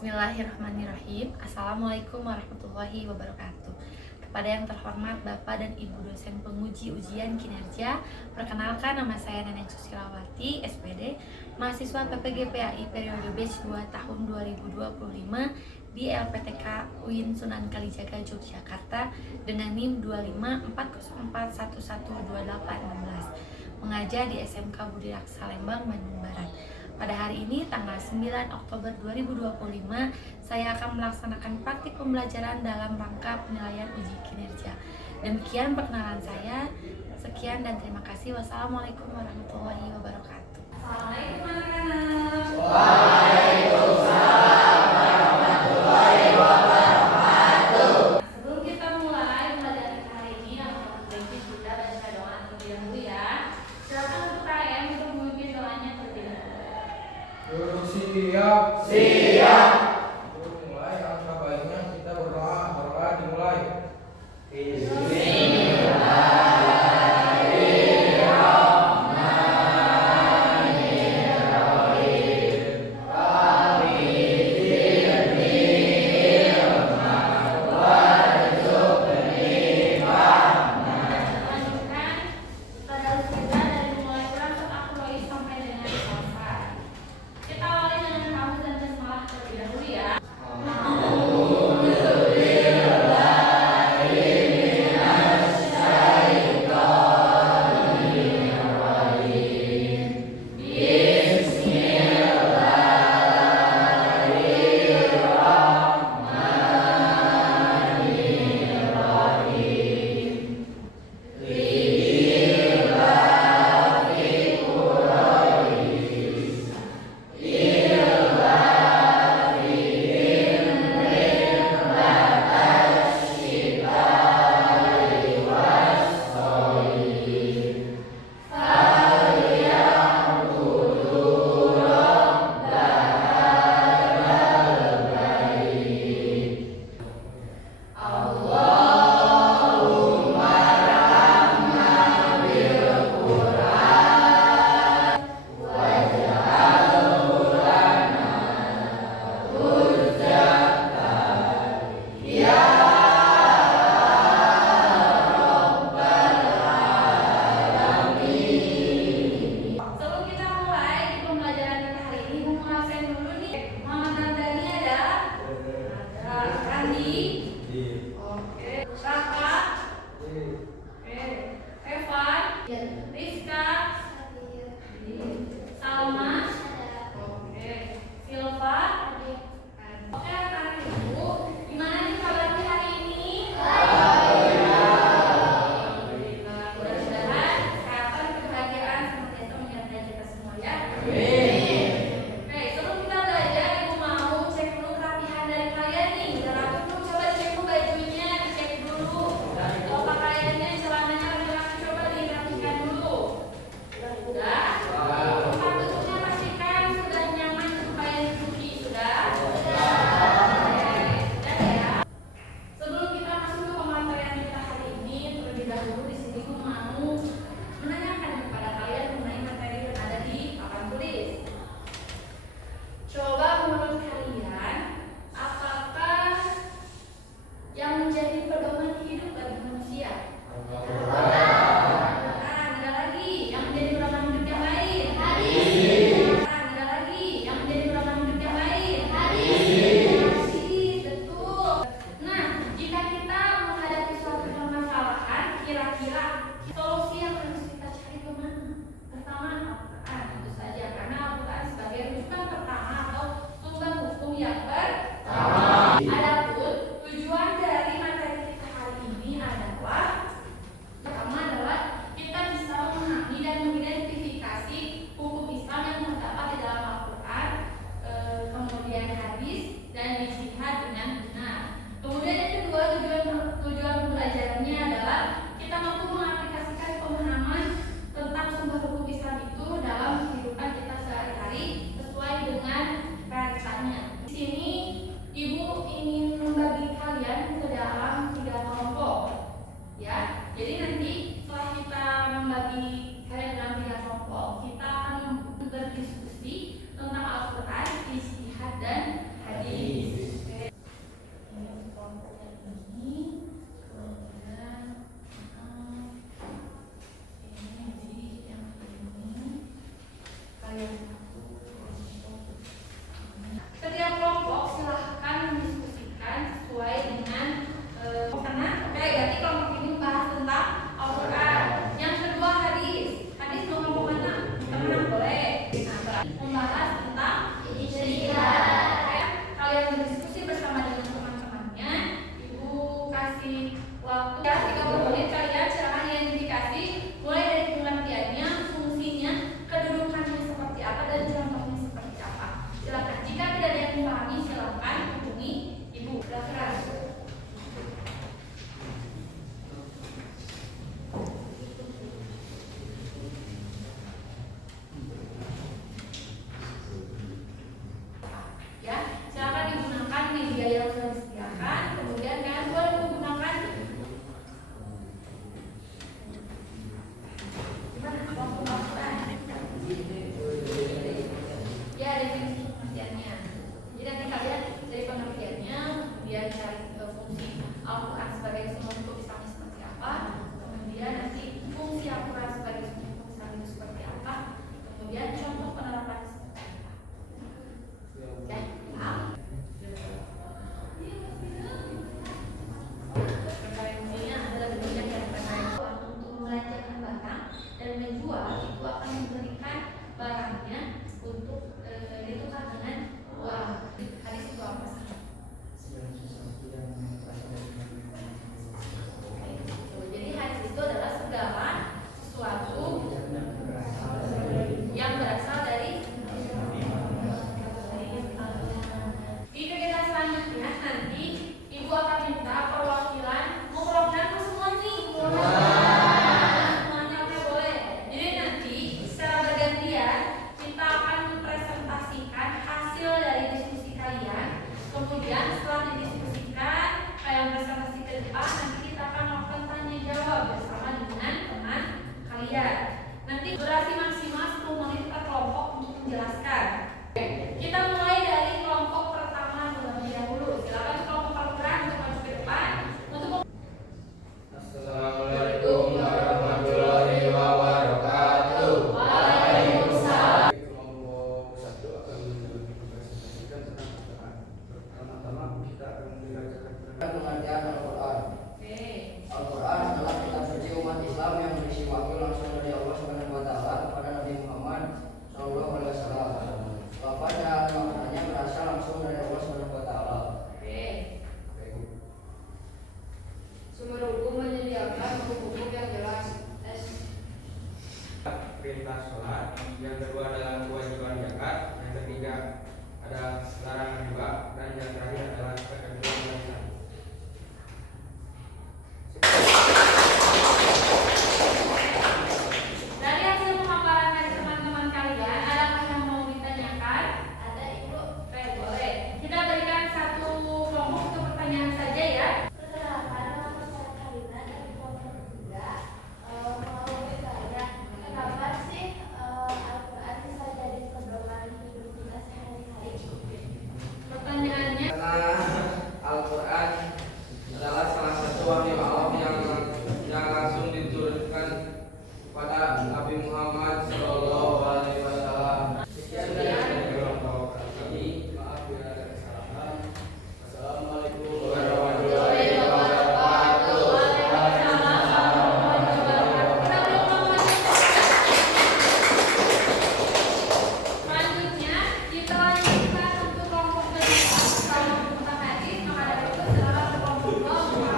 Bismillahirrahmanirrahim. Assalamualaikum warahmatullahi wabarakatuh. Kepada yang terhormat Bapak dan Ibu dosen penguji ujian kinerja, perkenalkan nama saya Neneng Susilawati, SPD, mahasiswa PPG PAI periode batch 2 tahun 2025 di LPTK UIN Sunan Kalijaga Yogyakarta dengan NIM 254041112816, mengajar di SMK Budi Raksa Lembang, Bandung Barat. Pada hari ini, tanggal 9 Oktober 2025, saya akan melaksanakan praktik pembelajaran dalam rangka penilaian uji kinerja. Demikian perkenalan saya. Sekian dan terima kasih. Wassalamualaikum warahmatullahi wabarakatuh. Assalamualaikum anak-anak. Waalaikumsalam warahmatullahi wabarakatuh. Sebelum kita mulai pelajaran kita hari ini, yang berikut kita baca doa terlebih dahulu ya. Silakan untuk KM untuk memimpin doanya terlebih dahulu. Siap. Siap. Mulai, alangkah baiknya kita berdoa. Berdoa dimulai. berhukum menyediakan hukum yang jelas. Perintah sholat, yang kedua adalah kewajiban zakat, yang ketiga ada larangan riba, dan yang terakhir adalah ketentuan dasar. Dari hasil pemaparan dari teman-teman kalian, adakah yang mau ditanyakan? Ada Ibu. Oke, boleh. Kita berikan satu kelompok untuk pertanyaan saja ya. Perkenalkan, nama saya Karina dari kelompok 3. Mau bertanya, kenapa sih Al-Quran bisa jadi pedoman hidup kita sehari-hari? Pertanyaannya, Karena Al-Quran adalah salah satu wahyu Allah yang langsung diturunkan kepada Nabi Muhammad Shallallahu Alaihi Wasallam. Sekian dari kelompok kami. Maaf bila ada kesalahan. Assalamualaikum warahmatullahi wabarakatuh. selanjutnya kita lanjutkan untuk kelompok kedua. Kalau tentang hadis, maka dari itu silakan kelompok 2 untuk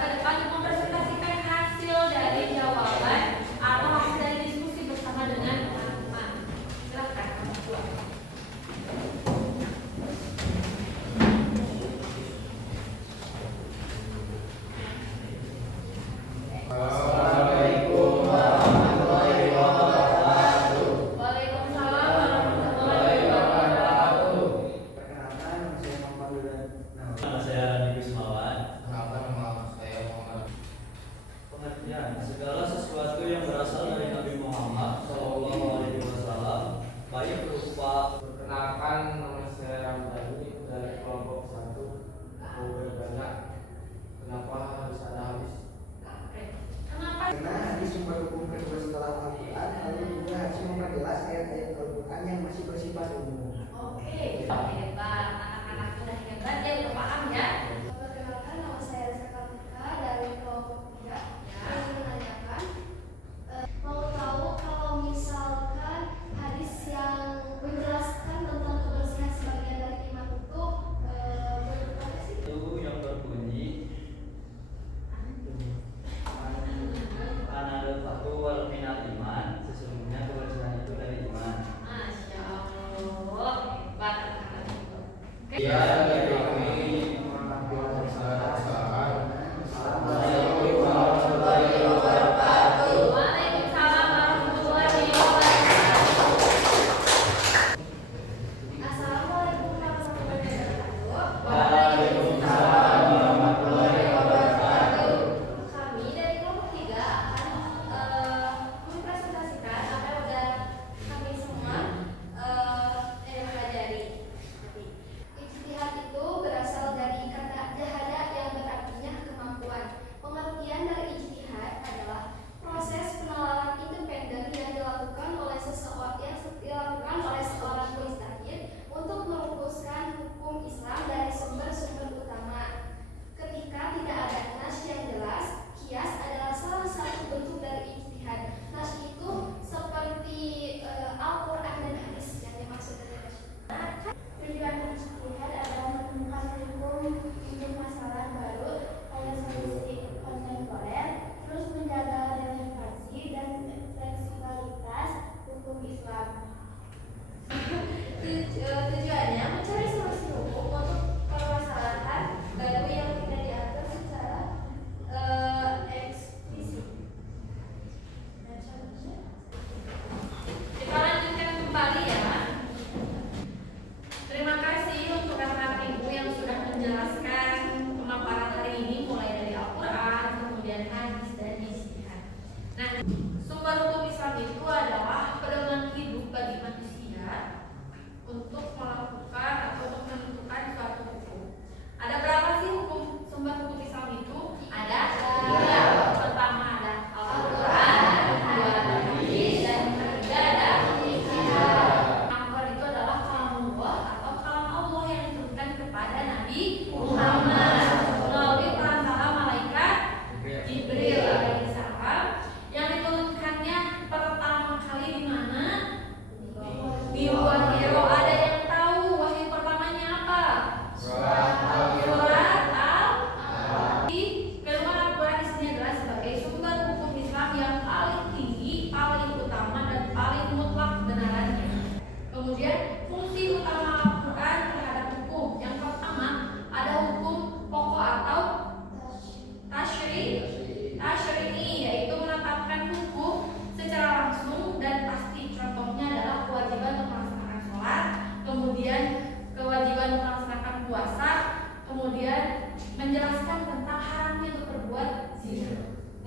ke depan mempresentasikan hasil dari jawaban atau hasil dari diskusi bersama dengan teman-teman. Silakan kelompok 2. Assalamualaikum warahmatullahi wabarakatuh. Waalaikumsalam warahmatullahi wabarakatuh. Perkenalkan, saya Muhammad Dudan. Nama saya Andi Wismawan. Kenalkan, nama saya Muhammad. Pengertian segala sesuatu yang berasal dari Nabi Muhammad SAW, baik berupa Perkenalkan, nama saya Ramdhani dari kelompok 1. Mau bertanya, kenapa harus ada hadis? Oke. Kenapa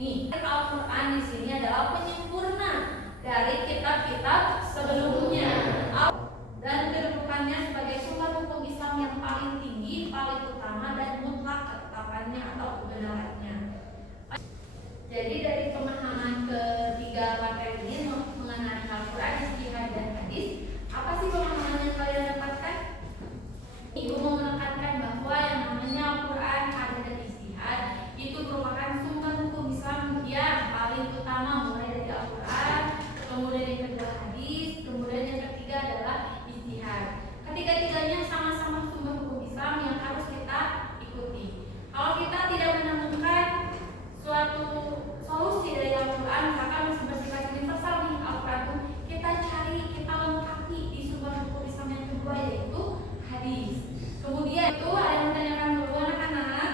Nih, Al-Quran di sini adalah penyempurna dari kitab-kitab sebelumnya dan kedudukannya sebagai sumber hukum Islam yang paling tinggi, paling utama dan mutlak ketetapannya atau kebenarannya. Jadi dari pemahaman ketiga materi ini mengenai Al-Quran, ijtihad dan hadis, apa sih pemahaman yang kalian dapatkan? Ibu mau menekankan bahwa yang namanya Al-Quran, hadis dan ijtihad itu merupakan sumber hukum Islam yang paling utama, mulai dari Al-Quran, kemudian yang kedua hadis, kemudian yang ketiga adalah ijtihad. Ketiga-tiganya sama-sama sumber hukum Islam yang harus kita ikuti. Kalau kita tidak menemukan suatu solusi dari Al-Quran, maka masih bersifat universal nih Al-Quran, kita cari, kita lengkapi di sumber hukum Islam yang kedua yaitu hadis. Kemudian itu ada yang menanyakan dulu anak-anak,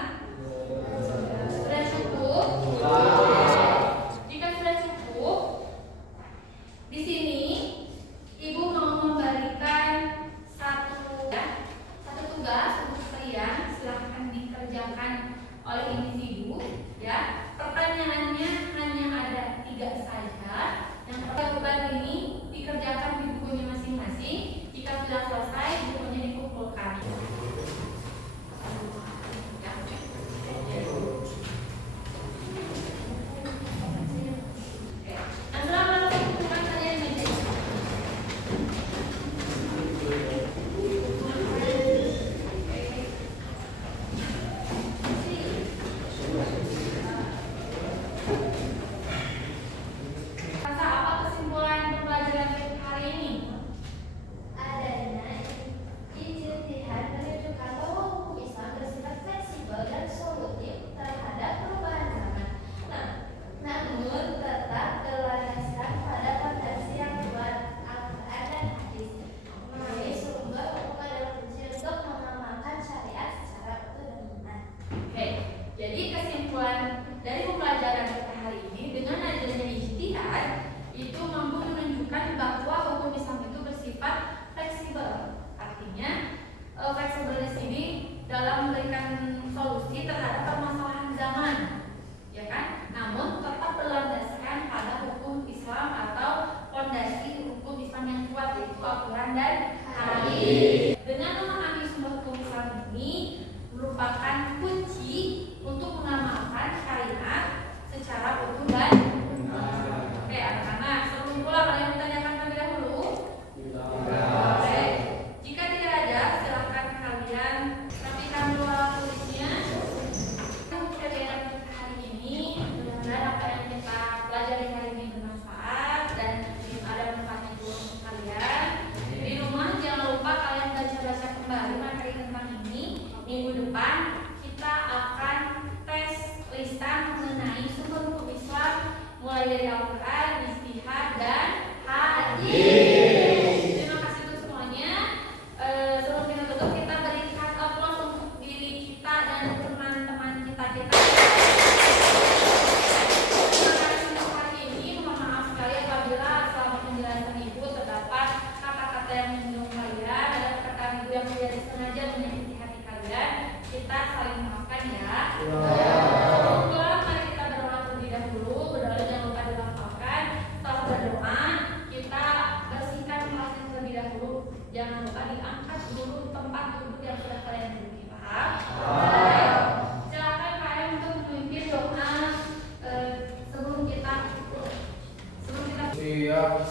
sudah cukup? Jika sudah cukup, di sini ibu mau memberikan satu tugas untuk kalian, silahkan dikerjakan oleh individu ya. Pertanyaannya hanya ada 3 saja. Yang pertama ini dikerjakan di bukunya masing-masing. Jika sudah selesai, bukunya dikumpulkan. Ya. Oke. Nah, selama kumpulkan kalian meja. Rasa apa kesimpulan pembelajaran kita hari ini? Adanya ijtihad menunjukkan bahwa hukum Islam bersifat fleksibel dan solutif terhadap perubahan zaman. Namun tetap berlandaskan pada fondasi yang kuat, Al-Quran dan hadis. Melalui sumber hukum adalah kunci untuk mengamalkan syariat secara utuh dan benar. Oke, jadi kesimpulan dari pembelajaran kita hari ini dengan adanya ijtihad itu mampu menunjukkan bahwa hukum Islam itu bersifat fleksibel. Artinya fleksibel di sini dalam memberikan solusi terhadap permasalahan zaman, ya kan? Namun tetap berlandaskan pada hukum Islam atau fondasi hukum Islam yang kuat yaitu Al-Quran dan hadis. Dengan memahami sumber hukum Islam ini merupakan kunci untuk mengamalkan syariat secara utuh dan benar. Oke, anak-anak, sebelum pulang ada yang bertanyakan terlebih dahulu? Oke, jika tidak ada, silakan kalian rapikan dulu alat tulisnya. Kegiatan kita hari ini, mudah-mudahan apa yang kita pelajari hari ini bermanfaat dan ada manfaatnya juga untuk kalian. Di rumah jangan lupa kalian baca-baca kembali materi tentang ini. Minggu depan kita akan tes lisan mengenai sumber hukum Islam mulai dari Al-Quran, ijtihad dan hadis. Terima kasih untuk semuanya. Sebelum kita tutup, kita berikan aplaus untuk diri kita dan teman-teman kita. Terima kasih untuk hari ini. Mohon maaf sekali apabila selama penjelasan ibu terdapat kata-kata yang menyinggung kalian, ada perkataan ibu yang tidak disengaja menyakiti hati kalian. Kita saling maafkan ya. Sebelum pulang, mari kita berdoa terlebih dahulu. Berdoa jangan lupa dilafalkan. Setelah berdoa, kita bersihkan kelasnya terlebih dahulu. Jangan lupa diangkat dulu tempat duduk yang sudah kalian duduki. Paham? Silakan kalian untuk memimpin doa sebelum kita Siap.